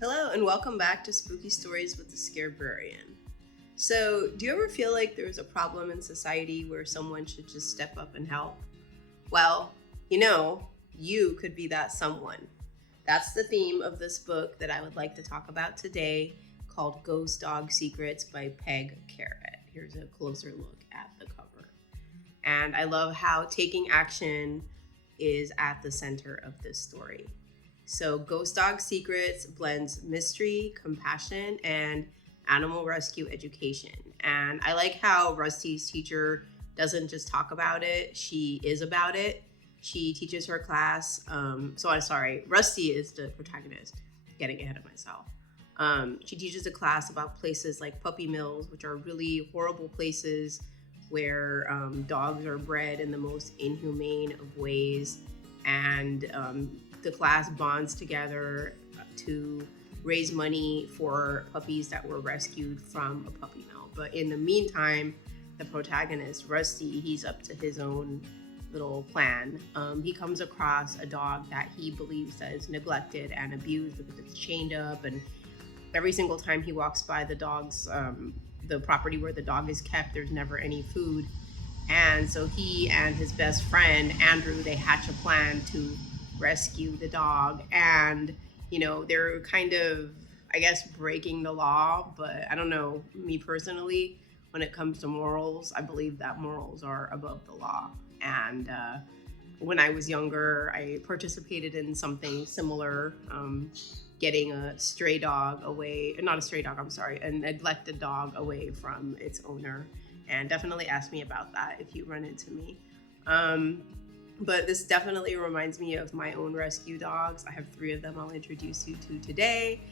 Hello and welcome back to Spooky Stories with the Scarebrarian. So, do you ever feel like there's a problem in society where someone should just step up and help? Well, you could be that someone. That's the theme of this book that I would like to talk about today, called Ghost Dog Secrets by Peg Kehret. Here's a closer look at the cover. And I love how taking action is at the center of this story. So Ghost Dog Secrets blends mystery, compassion, and animal rescue education. And I like how Rusty's teacher doesn't just talk about it, she is about it. She teaches her class. Rusty is the protagonist. Getting ahead of myself. She teaches a class about places like puppy mills, which are really horrible places where dogs are bred in the most inhumane of ways. And the class bonds together to raise money for puppies that were rescued from a puppy mill. But in the meantime, the protagonist, Rusty, he's up to his own little plan. He comes across a dog that he believes that is neglected and abused because it's chained up, and every single time he walks by the property where the dog is kept, there's never any food. And so he and his best friend, Andrew, they hatch a plan to rescue the dog. And, they're kind of, I guess, breaking the law. But I don't know, me personally, when it comes to morals, I believe that morals are above the law. And when I was younger, I participated in something similar, getting a neglected dog away from its owner. And definitely ask me about that if you run into me. But this definitely reminds me of my own rescue dogs. I have 3 of them I'll introduce you to today.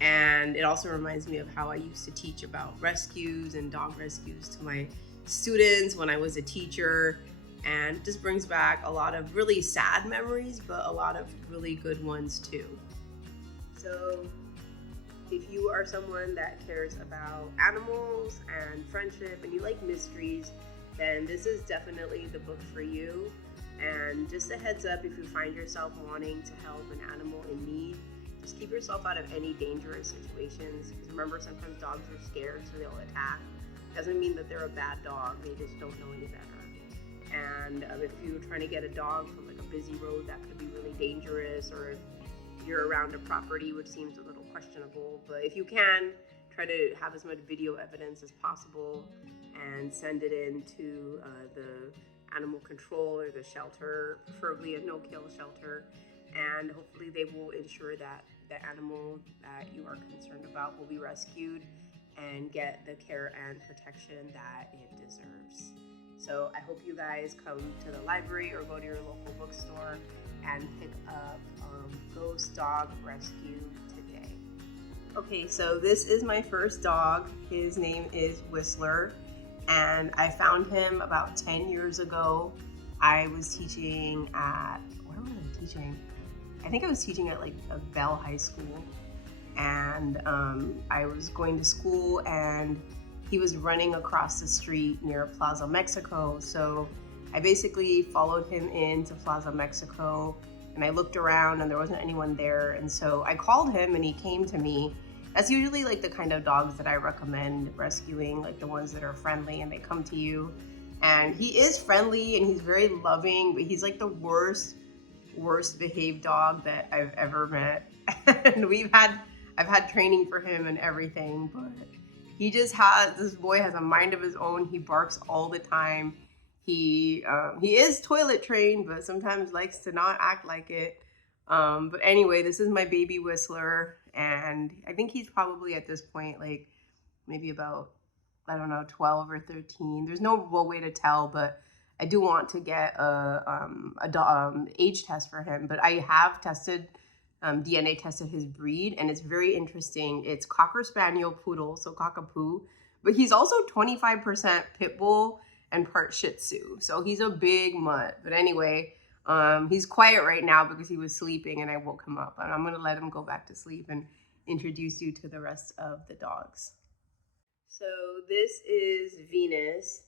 And it also reminds me of how I used to teach about rescues and dog rescues to my students when I was a teacher. And this brings back a lot of really sad memories, but a lot of really good ones too. So if you are someone that cares about animals and friendship and you like mysteries, then this is definitely the book for you. And just a heads up, if you find yourself wanting to help an animal in need, just keep yourself out of any dangerous situations. Because remember, sometimes dogs are scared, so they'll attack. Doesn't mean that they're a bad dog, they just don't know any better. And if you're trying to get a dog from like a busy road, that could be really dangerous, or if you're around a property which seems a little questionable. But if you can, try to have as much video evidence as possible and send it in to the animal control or the shelter, preferably a no-kill shelter, and hopefully they will ensure that the animal that you are concerned about will be rescued and get the care and protection that it deserves. So I hope you guys come to the library or go to your local bookstore and pick up Ghost Dog Rescue today. Okay, so this is my first dog. His name is Whistler, and I found him about 10 years ago. I was teaching at, where was I teaching? I think I was teaching at like a Bell High School, and I was going to school and he was running across the street near Plaza Mexico. So I basically followed him into Plaza Mexico, and I looked around and there wasn't anyone there. And so I called him and he came to me. That's usually like the kind of dogs that I recommend rescuing, like the ones that are friendly and they come to you. And he is friendly and he's very loving, but he's like the worst behaved dog that I've ever met. And I've had training for him and everything, but this boy has a mind of his own. He barks all the time. He is toilet trained, but sometimes likes to not act like it. But anyway, this is my baby Whistler, and I think he's probably at this point like maybe about, I don't know, 12 or 13. There's no real way to tell, but I do want to get a age test for him. But I have DNA tested his breed, and it's very interesting. It's Cocker Spaniel Poodle, so cockapoo, but he's also 25% Pit Bull and part Shih Tzu. So he's a big mutt. But anyway, he's quiet right now because he was sleeping and I woke him up. And I'm gonna let him go back to sleep and introduce you to the rest of the dogs. So this is Venus.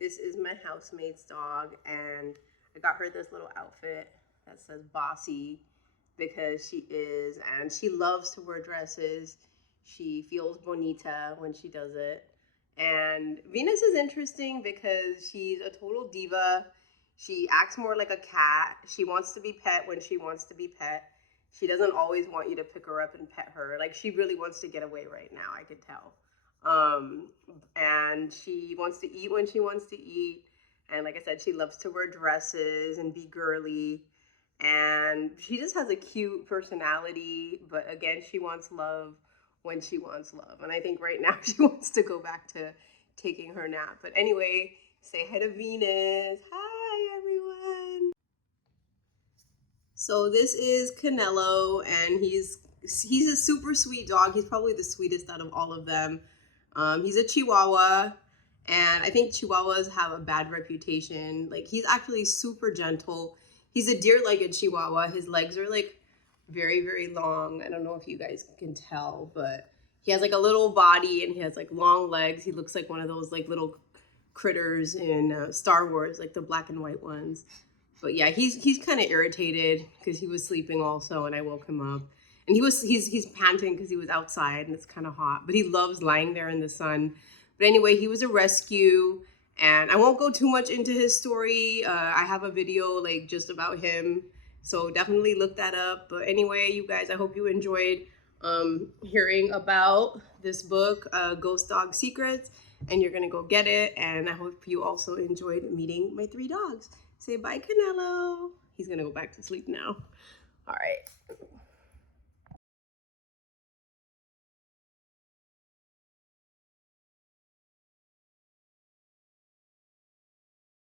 This is my housemate's dog, and I got her this little outfit that says bossy. because she is, and she loves to wear dresses. She feels bonita when she does it. And Venus is interesting because she's a total diva. She acts more like a cat. She wants to be pet when she wants to be pet. She doesn't always want you to pick her up and pet her. Like, she really wants to get away right now, I could tell. And she wants to eat when she wants to eat. And like I said, she loves to wear dresses and be girly. And she just has a cute personality. But again, she wants love when she wants love. And I think right now she wants to go back to taking her nap. But anyway, say hi to Venus. Hi, everyone. So this is Canelo, and he's a super sweet dog. He's probably the sweetest out of all of them. He's a Chihuahua, and I think Chihuahuas have a bad reputation. Like, he's actually super gentle. He's a deer-legged Chihuahua. His legs are like very, very long. I don't know if you guys can tell, but he has like a little body and he has like long legs. He looks like one of those like little critters in Star Wars, like the black and white ones. But yeah, he's kind of irritated because he was sleeping also, and I woke him up. And he's panting because he was outside and it's kind of hot. But he loves lying there in the sun. But anyway, he was a rescue, and I won't go too much into his story. I have a video like just about him, so definitely look that up. But anyway, you guys, I hope you enjoyed hearing about this book, Ghost Dog Secrets, and you're gonna go get it. And I hope you also enjoyed meeting my 3 dogs. Say bye, Canelo. He's gonna go back to sleep now. All right.